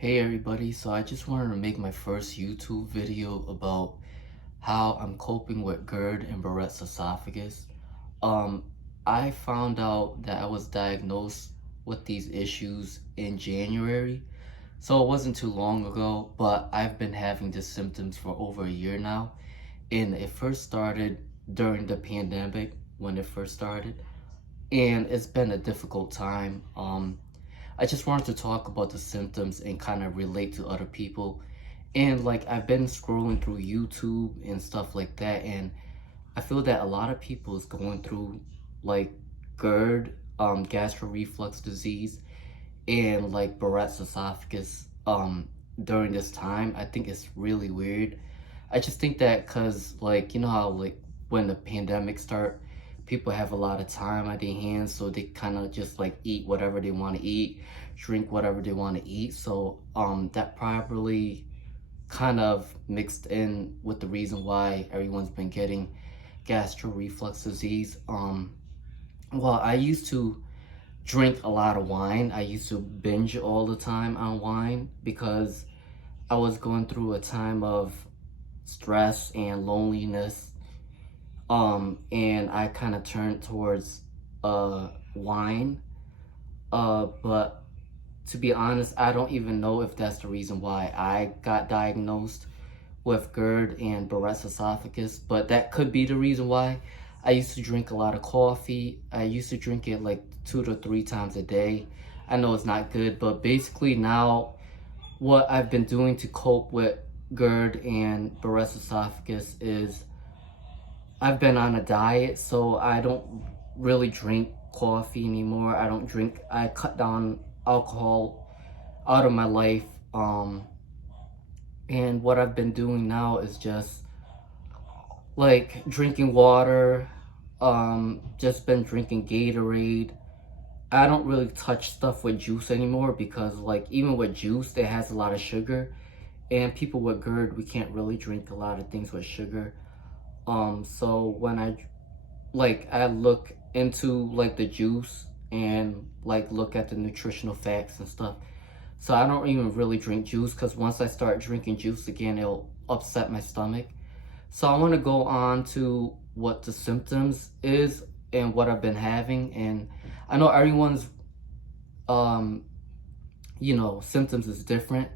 Hey everybody, so I just wanted to make my first YouTube video about how I'm coping with GERD and Barrett's esophagus. Um, I found out that I was diagnosed with these issues in January, so it wasn't too long ago, but I've been having the symptoms for over a year now, and it first started during the pandemic when it first started, and it's been a difficult time. I just wanted to talk about the symptoms and kind of relate to other people. And like I've been scrolling through YouTube and stuff like that, and I feel that a lot of people is going through like GERD, gastro reflux disease, and like Barrett's esophagus during this time. I think it's really weird. I just think that because like you know how like when the pandemic start, people have a lot of time at their hands, so they kind of just like eat whatever they want to eat, drink whatever they want to eat. So that probably kind of mixed in with the reason why everyone's been getting gastro reflux disease. Well, I used to drink a lot of wine. I used to binge all the time on wine because I was going through a time of stress and loneliness. And I kind of turned towards wine. But to be honest, I don't even know if that's the reason why I got diagnosed with GERD and Barrett's esophagus, but that could be the reason why. I used to drink a lot of coffee. I used to drink it like 2 to 3 times a day. I know it's not good, but basically now what I've been doing to cope with GERD and Barrett's esophagus is I've been on a diet, so I don't really drink coffee anymore. I cut down alcohol out of my life. And what I've been doing now is just like drinking water, just been drinking Gatorade. I don't really touch stuff with juice anymore because like even with juice, it has a lot of sugar. And people with GERD, we can't really drink a lot of things with sugar. So when I look into like the juice and like look at the nutritional facts and stuff. So I don't even really drink juice because once I start drinking juice again, it'll upset my stomach. So I want to go on to what the symptoms is and what I've been having. And I know everyone's um symptoms is different.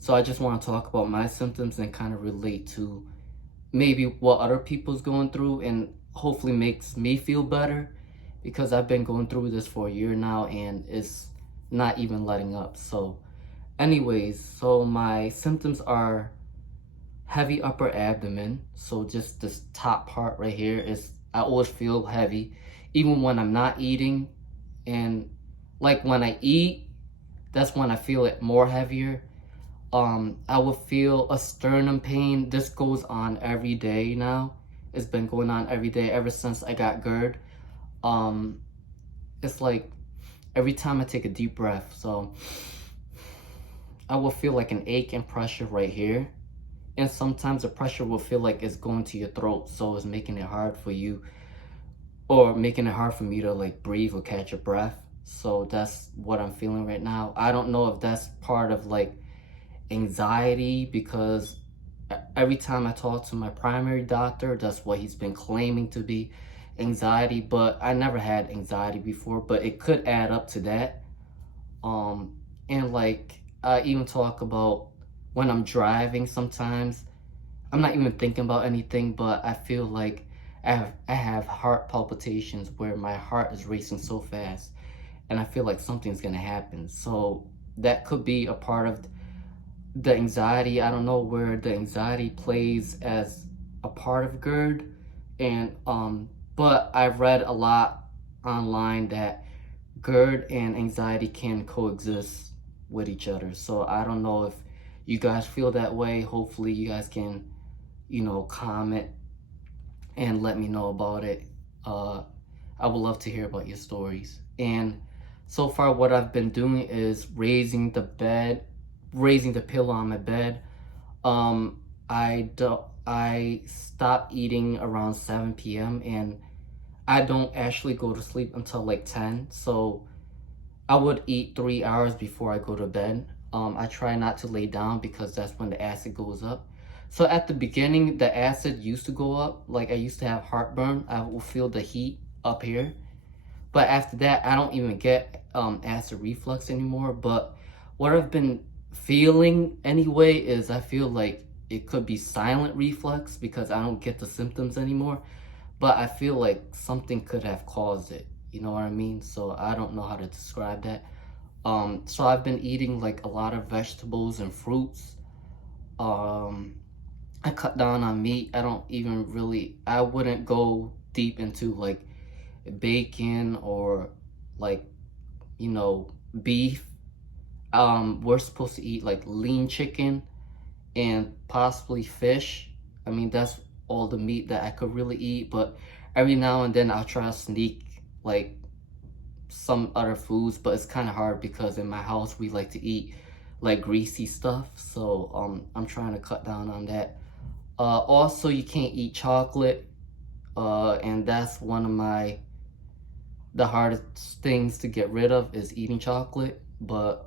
So I just want to talk about my symptoms and kind of relate to maybe what other people's going through and hopefully makes me feel better because I've been going through this for a year now and it's not even letting up. So anyways, so my symptoms are heavy upper abdomen. So just this top part right here is I always feel heavy even when I'm not eating, and like when I eat, that's when I feel it more heavier. I will feel a sternum pain. This goes on every day now. It's been going on every day ever since I got GERD. It's like every time I take a deep breath, so I will feel like an ache and pressure right here. And sometimes the pressure will feel like it's going to your throat, so it's making it hard for you or making it hard for me to like breathe or catch a breath. So that's what I'm feeling right now. I don't know if that's part of like anxiety because every time I talk to my primary doctor, that's what he's been claiming to be anxiety, but I never had anxiety before, but it could add up to that. And like I even talk about when I'm driving sometimes, I'm not even thinking about anything, but I feel like I have heart palpitations where my heart is racing so fast and I feel like something's gonna happen. So that could be a part of the anxiety. I don't know where the anxiety plays as a part of GERD, and but I've read a lot online that GERD and anxiety can coexist with each other. So I don't know if you guys feel that way. Hopefully you guys can, comment and let me know about it. I would love to hear about your stories. And so far what I've been doing is raising the pillow on my bed. I stop eating around 7 p.m. and I don't actually go to sleep until like 10. So I would eat 3 hours before I go to bed. I try not to lay down because that's when the acid goes up. So at the beginning, the acid used to go up. Like I used to have heartburn. I will feel the heat up here. But after that, I don't even get acid reflux anymore. But what I've been feeling anyway is I feel like it could be silent reflux because I don't get the symptoms anymore. But I feel like something could have caused it. You know what I mean? So I don't know how to describe that. So I've been eating like a lot of vegetables and fruits. Um, I cut down on meat. I don't even really, I wouldn't go deep into like bacon or like, you know, beef. We're supposed to eat like lean chicken and possibly fish. I mean, that's all the meat that I could really eat, but every now and then I'll try to sneak like some other foods, but it's kind of hard because in my house we like to eat like greasy stuff, so I'm trying to cut down on that. Also, you can't eat chocolate, and that's one of the hardest things to get rid of is eating chocolate. But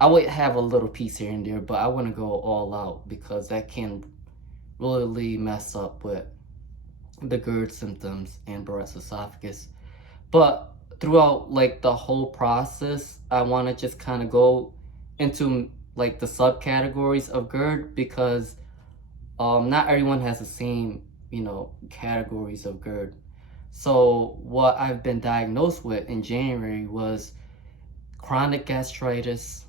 I would have a little piece here and there, but I want to go all out because that can really mess up with the GERD symptoms and Barrett's esophagus. But throughout like the whole process, I want to just kind of go into like the subcategories of GERD because not everyone has the same, you know, categories of GERD. So what I've been diagnosed with in January was chronic gastritis,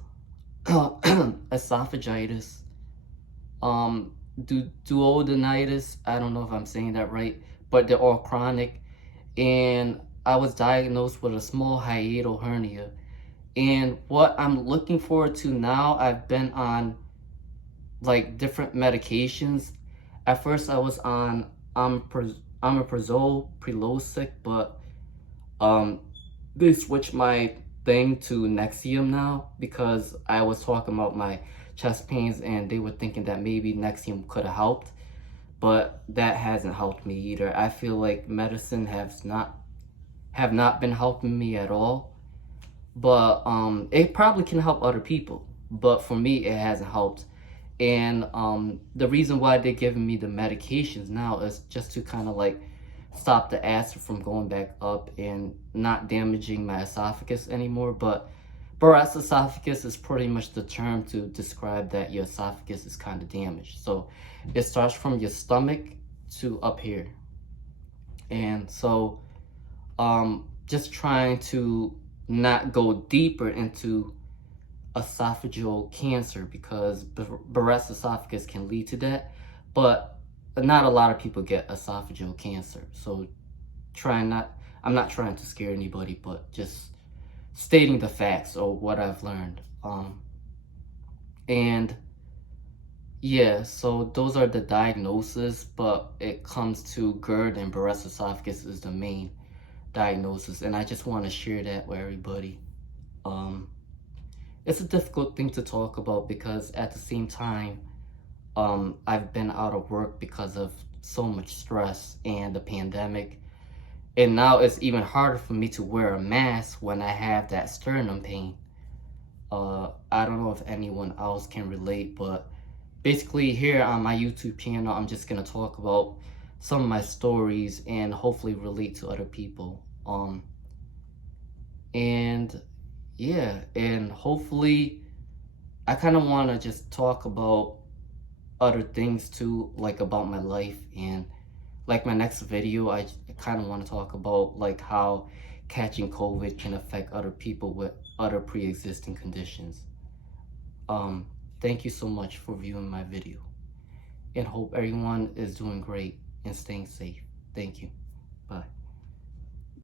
esophagitis, duodenitis. I don't know if I'm saying that right, but they're all chronic. And I was diagnosed with a small hiatal hernia. And what I'm looking forward to now, I've been on like different medications. At first, I was on omeprazole, Prilosec, but they switched my thing to Nexium now because I was talking about my chest pains and they were thinking that maybe Nexium could have helped, but that hasn't helped me either. I feel like medicine have not been helping me at all, but it probably can help other people, but for me it hasn't helped. And the reason why they're giving me the medications now is just to kind of like stop the acid from going back up and not damaging my esophagus anymore. But Barrett's esophagus is pretty much the term to describe that your esophagus is kind of damaged. So it starts from your stomach to up here. And so just trying to not go deeper into esophageal cancer because Barrett's esophagus can lead to that, but not a lot of people get esophageal cancer. So I'm not trying to scare anybody, but just stating the facts or what I've learned. And yeah, so those are the diagnoses, but it comes to GERD and Barrett's esophagus is the main diagnosis, and I just want to share that with everybody. It's a difficult thing to talk about because at the same time, I've been out of work because of so much stress and the pandemic. And now it's even harder for me to wear a mask when I have that sternum pain. I don't know if anyone else can relate, but basically here on my YouTube channel, I'm just going to talk about some of my stories and hopefully relate to other people. And yeah, and hopefully I kind of want to just talk about other things too, like about my life. And like my next video, I kind of want to talk about like how catching COVID can affect other people with other pre-existing conditions. Thank you so much for viewing my video, and hope everyone is doing great and staying safe. Thank you. Bye.